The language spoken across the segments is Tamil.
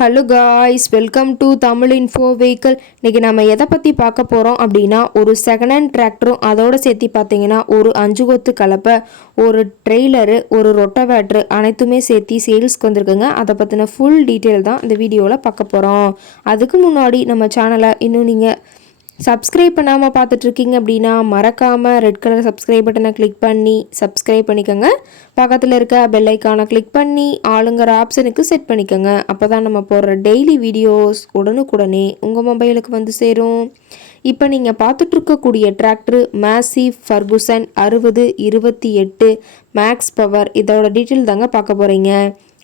Hello guys, welcome to Tamil info vehicle. இன்றைக்கி நம்ம எதை பற்றி பார்க்க போகிறோம் அப்படின்னா, ஒரு செகண்ட் ஹேண்ட் டிராக்டரும் அதோடு சேர்த்து பார்த்தீங்கன்னா ஒரு 5 கொத்து கலப்பை, ஒரு ட்ரெய்லரு, ஒரு ரொட்டவேட்ரு அனைத்துமே சேர்த்து சேல்ஸ்க்கு வந்திருக்குங்க. அதை பற்றின ஃபுல் டீட்டெயில் தான் இந்த வீடியோவில் பார்க்க போகிறோம். அதுக்கு முன்னாடி நம்ம சேனலை இன்னும் நீங்கள் சப்ஸ்கிரைப் பண்ணாமல் பார்த்துட்ருக்கீங்க அப்படின்னா மறக்காமல் ரெட் கலர் சப்ஸ்கிரைப் பட்டனை கிளிக் பண்ணி சப்ஸ்கிரைப் பண்ணிக்கோங்க. பக்கத்தில் இருக்க பெல் ஐக்கானை கிளிக் பண்ணி ஆளுங்கிற ஆப்ஷனுக்கு செட் பண்ணிக்கோங்க. அப்போ தான் நம்ம போடுற டெய்லி வீடியோஸ் உடனுக்குடனே உங்கள் மொபைலுக்கு வந்து சேரும். இப்போ நீங்கள் பார்த்துட்ருக்கக்கூடிய tractor massey ferguson 6028 max power. இதோட டீட்டெயில் தாங்க பார்க்க போகிறீங்க.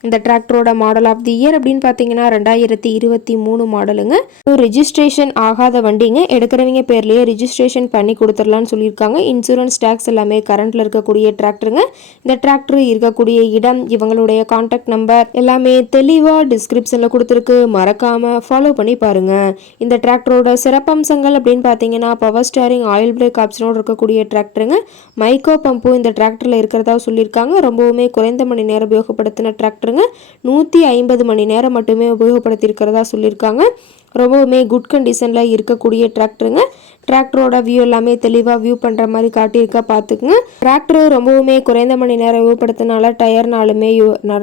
இந்த டிராக்டரோட மாடல் ஆஃப் தி இயர் அப்படின்னு பார்த்தீங்கன்னா 2023 மாடலுங்க. ரிஜிஸ்ட்ரேஷன் ஆகாத வண்டிங்க. எடுக்கிறவங்க பேர்லேயே ரிஜிஸ்ட்ரேஷன் பண்ணி கொடுத்துடலான்னு சொல்லியிருக்காங்க. இன்சூரன்ஸ் டேக்ஸ் எல்லாமே கரண்ட்டில் இருக்கக்கூடிய டிராக்டருங்க. இந்த டிராக்டர் இருக்கக்கூடிய இடம், இவங்களுடைய கான்டாக்ட் நம்பர் எல்லாமே தெளிவாக டிஸ்கிரிப்ஷனில் கொடுத்துருக்கு. மறக்காமல் ஃபாலோ பண்ணி பாருங்கள். இந்த டிராக்டரோட சிறப்பம்சங்கள் அப்படின்னு பார்த்தீங்கன்னா பவர் ஸ்டேரிங், ஆயில் பிரேக் ஆப்ஷனோடு இருக்கக்கூடிய டிராக்டருங்க. மைக்கோ பம்பும் இந்த டிராக்டரில் இருக்கிறதா சொல்லியிருக்காங்க. ரொம்பவுமே குறைந்த மணி நேரம் உபயோகப்படுத்தின டிராக்டர் 150 மணி நேரம் மட்டுமே உபயோகப்படுத்தியிருக்கிறதா சொல்லியிருக்காங்க. ரொம்பவுமே குட் கண்டிஷனில் இருக்கக்கூடிய டிராக்டருங்க. டிராக்டரோட வியூ எல்லாமே தெளிவாக வியூ பண்ணுற மாதிரி காட்டியிருக்கா பார்த்துக்குங்க. டிராக்டர் ரொம்பவுமே குறைந்த மணி நேரம் உபயோகப்படுத்தினால டயர்னாலுமே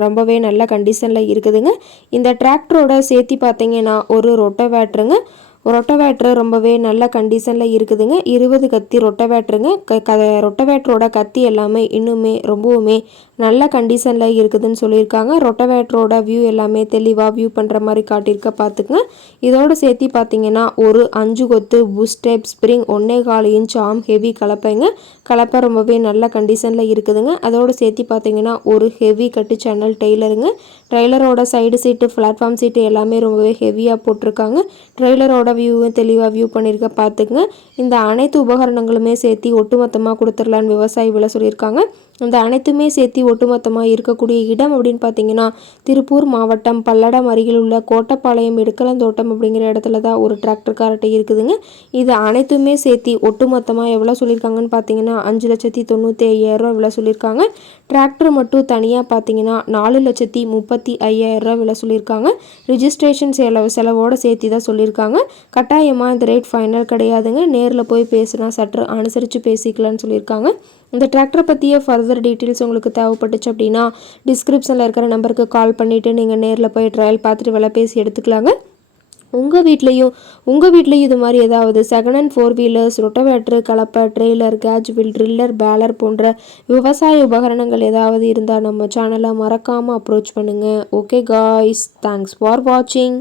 ரொம்பவே நல்ல கண்டிஷனில் இருக்குதுங்க. இந்த டிராக்டரோட சேர்த்து பார்த்தீங்கன்னா ஒரு ரொட்டவேட்ருங்க. ரொட்டவேட்ரு ரொம்பவே நல்ல கண்டிஷனில் இருக்குதுங்க. 20 கத்தி ரொட்டவேட்ருங்க. ரொட்டவேட்ரோட கத்தி எல்லாமே இன்னுமே ரொம்பவுமே நல்ல கண்டிஷனில் இருக்குதுன்னு சொல்லியிருக்காங்க. ரொட்டவேட்ரோட வியூ எல்லாமே தெளிவாக வியூ பண்ணுற மாதிரி காட்டியிருக்க பார்த்துக்குங்க. இதோடு சேர்த்து பார்த்தீங்கன்னா ஒரு 5 கொத்து புஷ் டைப் ஸ்ப்ரிங் 1.25 இன்ச் ஆம் ஹெவி கலப்பைங்க. கலப்பை ரொம்பவே நல்ல கண்டிஷனில் இருக்குதுங்க. அதோடு சேர்த்து பார்த்தீங்கன்னா ஒரு ஹெவி கட்டு சேனல் டெய்லருங்க. ட்ரெய்லரோட சைடு சீட்டு, பிளாட்ஃபார்ம் சீட்டு எல்லாமே ரொம்பவே ஹெவியாக போட்டிருக்காங்க. ட்ரெய்லரோட வியூவும் தெளிவாக வியூ பண்ணியிருக்க பார்த்துக்குங்க. இந்த அனைத்து உபகரணங்களுமே சேர்த்து ஒட்டுமொத்தமாக கொடுத்துடலான்னு விவசாயி விலை சொல்லியிருக்காங்க. இந்த அனைத்துமே சேர்த்து ஒட்டுமொத்தமாக இருக்கக்கூடிய இடம் அப்படின்னு பார்த்தீங்கன்னா திருப்பூர் மாவட்டம் பல்லடம் அருகில் உள்ள கோட்டப்பாளையம் எடுக்கலந்தோட்டம் அப்படிங்கிற இடத்துல தான் ஒரு டிராக்டர் கார்ட்டை இருக்குதுங்க. இது அனைத்துமே சேர்த்து ஒட்டுமொத்தமாக எவ்வளோ சொல்லியிருக்காங்கன்னு பார்த்தீங்கன்னா 5,95,000 விலை சொல்லியிருக்காங்க. டிராக்டர் மட்டும் தனியாக பார்த்தீங்கன்னா 4,35,000 விலை சொல்லியிருக்காங்க. ரிஜிஸ்ட்ரேஷன் செலவோடு சேர்த்து தான் சொல்லியிருக்காங்க. கட்டாயமாக இந்த ரேட் ஃபைனல் கிடையாதுங்க. நேரில் போய் பேசுனா சற்று அனுசரித்து பேசிக்கலான்னு சொல்லியிருக்காங்க. இந்த டிராக்டரை பற்றிய ஃபர்தர் டீட்டெயில்ஸ் உங்களுக்கு தேவைப்பட்டுச்சு அப்படின்னா டிஸ்கிரிப்ஷனில் இருக்கிற நம்பருக்கு கால் பண்ணிவிட்டு நீங்கள் நேரில் போய் ட்ரையல் பார்த்துட்டு விலை பேசி எடுத்துக்கலாங்க. உங்கள் வீட்லேயும் இது மாதிரி ஏதாவது செகண்ட் ஹேண்ட் 4 வீலர்ஸ், ரொட்டவேட்ரு, கலப்பை, trailer, cage wheel, driller, baler போன்ற விவசாய உபகரணங்கள் ஏதாவது இருந்தால் நம்ம சேனலை மறக்காமல் அப்ரோச் பண்ணுங்கள். ஓகே காய்ஸ், தேங்க்ஸ் ஃபார் வாட்சிங்.